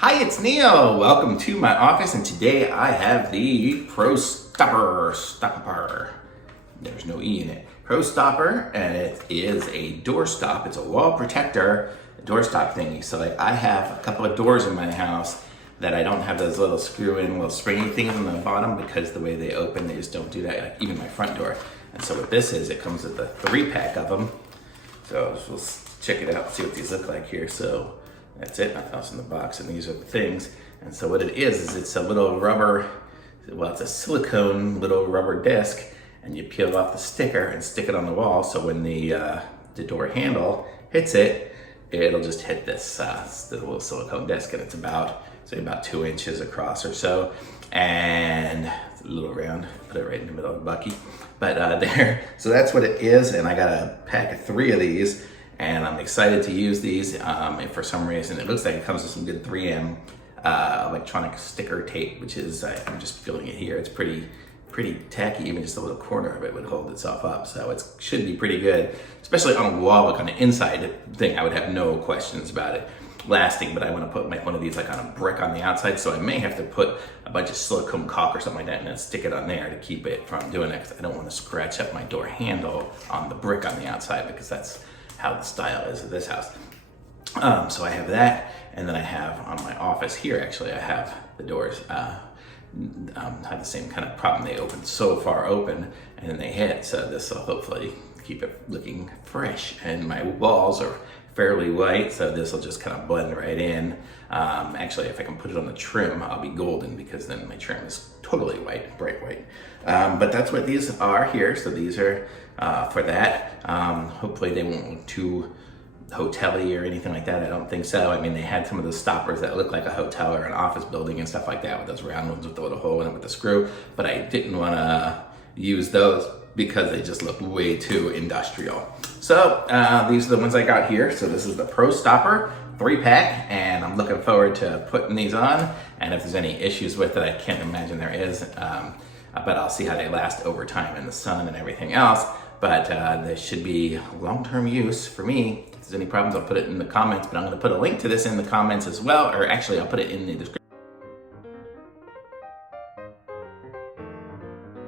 Hi, it's Neil. Welcome to my office, and today I have the Prostoppr. There's no E in it. Prostoppr, and it is a door stop. It's a wall protector, door stop thingy. So like I have a couple of doors in my house that I don't have those little screw-in, little springy things on the bottom because the way they open, they just don't do that. Like even my front door. And so what this is, it comes with a 3-pack of them. So we'll check it out, see what these look like here. So that's it, nothing else in the box, and these are the things. And so what it is it's a little rubber, well, it's a silicone little rubber disc, and you peel off the sticker and stick it on the wall, so when the door handle hits it, it'll just hit this the little silicone disc, and it's about 2 inches across or so, and it's a little round, put it right in the middle of the bucky. But there, so that's what it is, and I got a pack of 3 of these, and I'm excited to use these. If for some reason it looks like it comes with some good 3M electronic sticker tape, which is, I'm just feeling it here. It's pretty tacky. Even just a little corner of it would hold itself up. So it should be pretty good, especially on a wall, like on the inside thing. I would have no questions about it lasting, but I want to put one of these like on a brick on the outside, so I may have to put a bunch of silicone caulk or something like that and then stick it on there to keep it from doing it, because I don't want to scratch up my door handle on the brick on the outside, because that's how the style is of this house. So I have that, and then I have on my office here, actually, I have the doors have the same kind of problem. They open so far open and then they hit, so this will hopefully keep it looking fresh. And my walls are fairly white, so this will just kind of blend right in. Actually, if I can put it on the trim, I'll be golden, because then my trim is totally white, bright white. But that's what these are here. So these are for that. Hopefully they won't look too hotel-y or anything like that. I don't think so. I mean, they had some of the stoppers that look like a hotel or an office building and stuff like that, with those round ones with the little hole in it with the screw, but I didn't want to use those because they just look way too industrial. So these are the ones I got here. So this is the Prostoppr 3-pack, and I'm looking forward to putting these on. And if there's any issues with it, I can't imagine there is, but I'll see how they last over time in the sun and everything else. But they should be long-term use for me. If there's any problems, I'll put it in the comments, but I'm gonna put a link to this in the comments as well, or actually I'll put it in the description.